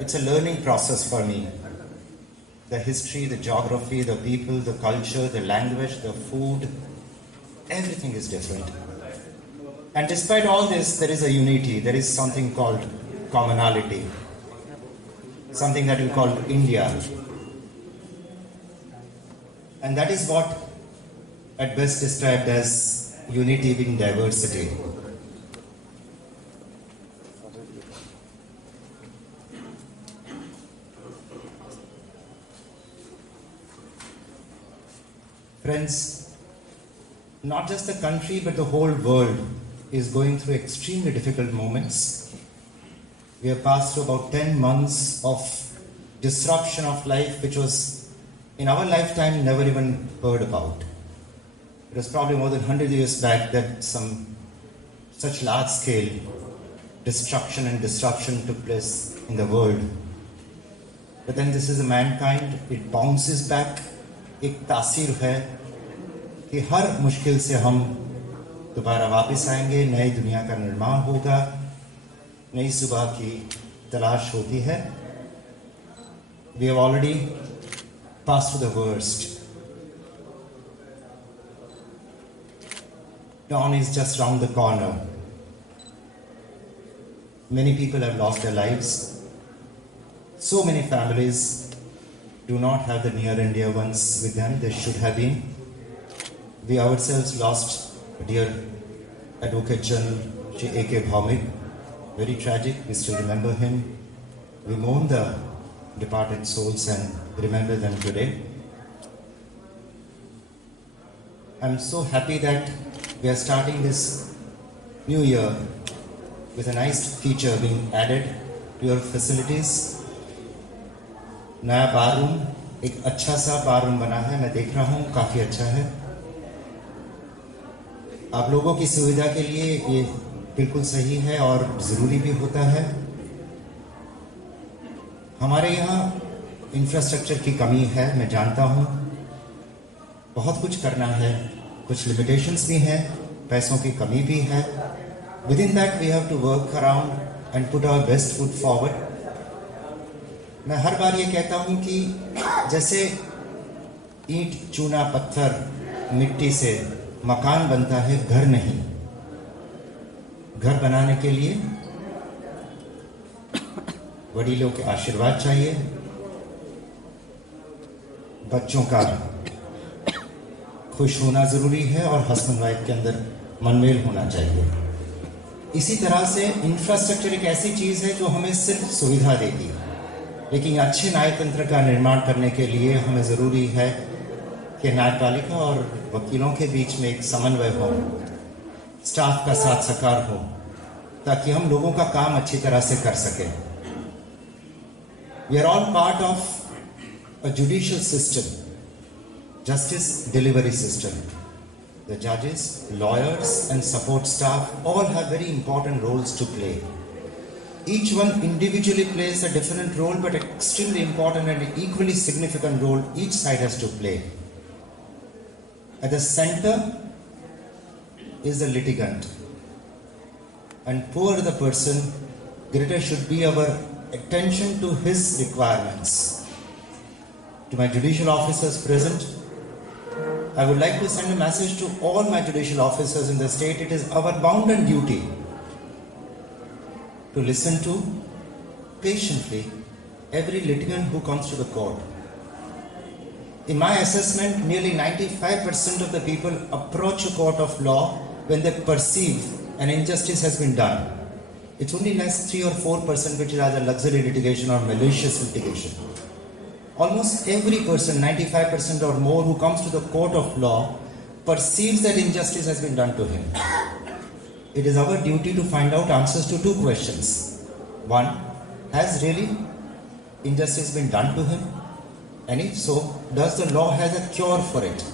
It's a learning process for me. The history, the geography, the people, the culture, the language, the food, everything is different. And despite all this, there is a unity. There is something called commonality. Something that we call India. And that is what at best described as unity in diversity. Friends, not just the country but the whole world is going through extremely difficult moments. We have passed through about 10 months of disruption of life which was in our lifetime never even heard about. It was probably more than 100 years back that such large scale destruction and disruption took place in the world. But then this is a mankind, it bounces back. एक तासीर है कि हर मुश्किल से हम दोबारा वापस आएंगे, नई दुनिया का निर्माण होगा, नई सुबह की तलाश होती है. We have already passed through the worst. Dawn is just round the corner. Many people have lost their lives. So many families do not have the near and dear ones with them. They should have been. We ourselves lost dear Advocate General Shri A.K. Bhaumik. Very tragic. We still remember him. We mourn the departed souls and remember them today. I'm so happy that we are starting this new year with a nice feature being added to your facilities. नया बारूम, एक अच्छा सा बारूम बना है, मैं देख रहा हूँ, काफी अच्छा है. आप लोगों की सुविधा के लिए ये बिल्कुल सही है और जरूरी भी होता है. हमारे यहाँ इंफ्रास्ट्रक्चर की कमी है, मैं जानता हूँ. बहुत कुछ करना है, कुछ लिमिटेशंस भी हैं, पैसों की कमी भी है. Within that we have to work around and put our best foot forward. मैं हर बार ये कहता हूँ कि जैसे ईंट, चूना, पत्थर, मिट्टी से मकान बनता है, घर नहीं. घर बनाने के लिए वडीलों के आशीर्वाद चाहिए, बच्चों का खुश होना जरूरी है और हस्बैंड वाइफ के अंदर मनमेल होना चाहिए. इसी तरह से इंफ्रास्ट्रक्चर एक ऐसी चीज है जो हमें सिर्फ सुविधा देगी, लेकिन अच्छे न्यायतंत्र का निर्माण करने के लिए हमें ज़रूरी है कि न्यायपालिका और वकीलों के बीच में एक समन्वय हो, स्टाफ का साथ सहकार हो, ताकि हम लोगों का काम अच्छी तरह से कर सकें. We are all part of a judicial system, justice delivery system. The judges, lawyers and support staff all have very important roles to play. Each one individually plays a different role, but extremely important and equally significant role each side has to play. At the center is the litigant, and poor the person, greater should be our attention to his requirements. To my judicial officers present, I would like to send a message to all my judicial officers in the state. It is our bounden duty to listen to patiently every litigant who comes to the court. In my assessment, nearly 95% of the people approach a court of law when they perceive an injustice has been done. It's only less 3 or 4% which is either luxury litigation or malicious litigation. Almost every person, 95% or more, who comes to the court of law perceives that injustice has been done to him. It is our duty to find out answers to two questions. One, has really injustice been done to him? And if so, does the law have a cure for it?